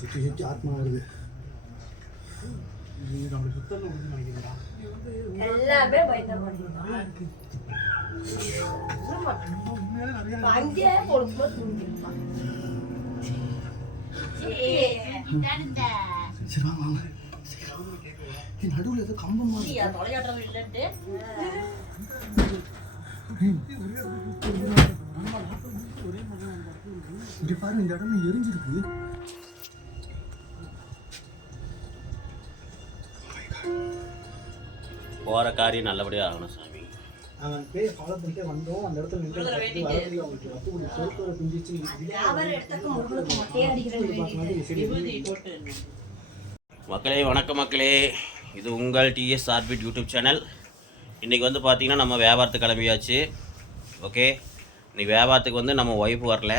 சுற்றி சுற்றி ஆத்மா வருது. எல்லாமே பயங்கரமா அங்கேயே பொழுது தூங்கிருப்பான் சரி வாங்க வாங்க. நடுவில் ஏதோ கம்பம் மாதிரி தொலையாட்டம் இல்லைன்ட்டு. இங்க பாருங்க இந்த இடமே எரிஞ்சிருக்கு. போகிற காரியம் நல்லபடியாக ஆகணும் சாமி. நாங்கள் ஃபாலோ பண்ணிட்டே வந்தோம். அந்த இடத்துல நின்று அவங்களுக்கு பிஞ்சிச்சு மக்களே வணக்கம் மக்களே. இது உங்கள் டிஎஸ் ஆர்பிட் யூடியூப் சேனல் இன்றைக்கி வந்து பார்த்திங்கன்னா நம்ம வியாபாரத்துக்கு கிளம்பியாச்சு. ஓகே இன்றைக்கி வியாபாரத்துக்கு வந்து நம்ம ஒய்ஃப் வரல.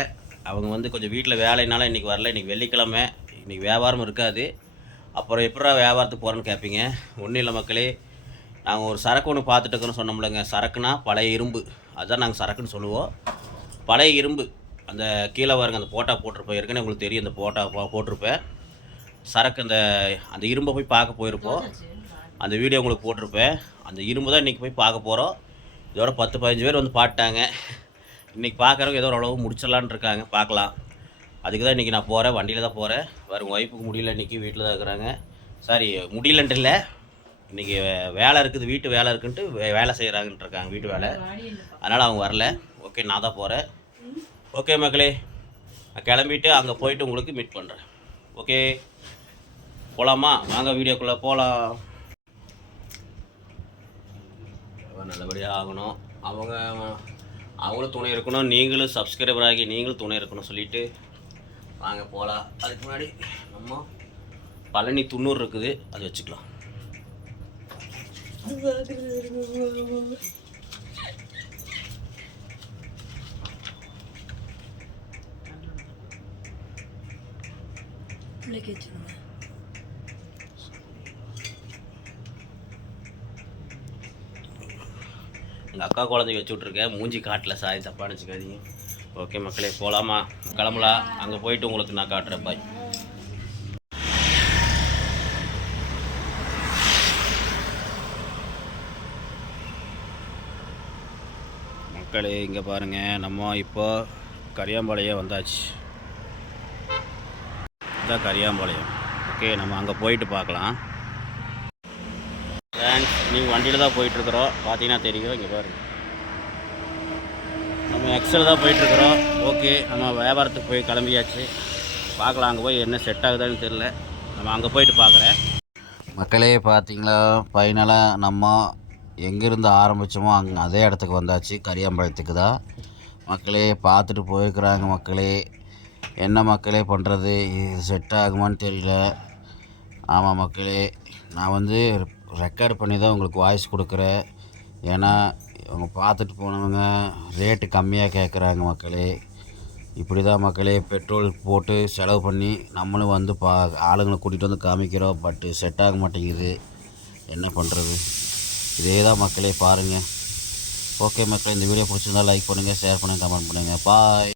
அவங்க வந்து கொஞ்சம் வீட்டில் வேலைனால இன்றைக்கி வரல. இன்றைக்கி வெள்ளிக்கிழமை. இன்றைக்கி வியாபாரம் இருக்காது. அப்புறம் எப்படா வியாபாரத்துக்கு போகிறேன்னு கேட்பீங்க ஒன்றும் இல்லை மக்களே. நாங்கள் ஒரு சரக்கு ஒன்று பார்த்துட்டு இருக்கோன்னு சொன்னோம்லங்க. சரக்குனா பழைய இரும்பு. அதுதான் நாங்கள் சரக்குன்னு சொல்லுவோம். பழைய இரும்பு. அந்த கீழே பாருங்க அந்த போட்டா போட்டிருப்போம். ஏற்கனவே உங்களுக்கு தெரியும் அந்த போட்டா போட்டிருப்பேன். சரக்கு அந்த அந்த இரும்பை போய் பார்க்க போயிருப்போம். அந்த வீடியோ உங்களுக்கு போட்டிருப்பேன். அந்த இரும்பு தான் இன்றைக்கி போய் பார்க்க போகிறோம் இதோட பத்து பதினஞ்சு பேர் வந்து பாட்டாங்க. இன்றைக்கி பார்க்குறவங்க ஏதோ ஓரளவு முடிச்சிடலான் இருக்காங்க. பார்க்கலாம். அதுக்கு தான் இன்றைக்கி நான் போகிறேன் வண்டியில் தான் போகிறேன் வேறு ஒய்ஃபுக்கு முடியல இன்றைக்கி வீட்டில் தான் இருக்கிறாங்க. சாரி முடியலன்ட்டு இல்லை. இன்றைக்கி வேலை இருக்குது வீட்டு வேலை இருக்குன்ட்டு வே- வேலை செய்கிறாங்கன்ட்டு இருக்காங்க வீட்டு வேலை. அதனால் அவங்க வரல. ஓகே நான் தான் போகிறேன் ஓகே மக்களே நான் கிளம்பிட்டு அங்கே போயிட்டு உங்களுக்கு மீட் பண்ணுறேன் ஓகே? போகலாமா வாங்க வீடியோக்குள்ளே போகலாம் நல்லபடியாக ஆகணும். அவங்க அவங்களும் துணை இருக்கணும். நீங்களும் சப்ஸ்கிரைபர் ஆகி நீங்களும் துணை இருக்கணும் சொல்லிவிட்டு வாங்க போகலாம் அதுக்கு முன்னாடி நம்ம பழனி துண்ணூறு இருக்குது. அது வச்சுக்கலாம். பிள்ளைக்கு எங்கள் அக்கா குழந்தைய வச்சு விட்ருக்கேன் மூஞ்சி காட்டில் சாய் தப்பாக நினச்சிக்காதீங்க. ஓகே மக்களே போகலாமா கிளம்பலாம். அங்கே போயிட்டு உங்களுக்கு நான் காட்டுறேன். பாய் மக்களே இங்கே பாருங்கள் நம்ம இப்போ கரியாம்பாளையம் வந்தாச்சு. இதான் கரியாம்பாளையம். ஓகே நம்ம அங்கே போயிட்டு பார்க்கலாம். தேங்க்ஸ் நீங்கள் வண்டியில் தான் போயிட்டுருக்குறோம். பார்த்தீங்கன்னா தெரியும் இங்கே பாருங்கள் நம்ம எக்ஸல் தான் போயிட்டுருக்குறோம். ஓகே நம்ம வியாபாரத்துக்கு போய் கிளம்பியாச்சு. பார்க்கலாம் அங்கே போய் என்ன செட் ஆகுதான்னு தெரில நம்ம அங்கே போயிட்டு பார்க்குறேன். மக்களே பார்த்தீங்களா ஃபைனலாக நம்ம எங்கேருந்து ஆரம்பித்தோமோ அங்கே அதே இடத்துக்கு வந்தாச்சு. கரியாம்பாளையத்துக்கு தான். மக்களே பார்த்துட்டு போயிருக்கிறாங்க மக்களே. என்ன மக்களே பண்ணுறது இது செட் ஆகுமான்னு தெரியல. ஆமாம் மக்களே நான் வந்து ரெக்கார்ட் பண்ணி தான் உங்களுக்கு வாய்ஸ் கொடுக்குறேன். ஏன்னா அவங்க பார்த்துட்டு போனவங்க ரேட்டு கம்மியாக கேட்குறாங்க மக்களே. இப்படி தான் மக்களே பெட்ரோல் போட்டு செலவு பண்ணி நம்மளும் வந்து பா ஆளுங்களை கூட்டிகிட்டு வந்து காமிக்கிறோம். பட்டு செட் ஆக மாட்டேங்குது. என்ன பண்ணுறது இதே தான் மக்களே பாருங்கள் ஓகே மக்களே இந்த வீடியோ பிடிச்சிருந்தா லைக் பண்ணுங்கள் ஷேர் பண்ணுங்கள் கமெண்ட் பண்ணுங்கள் பாய்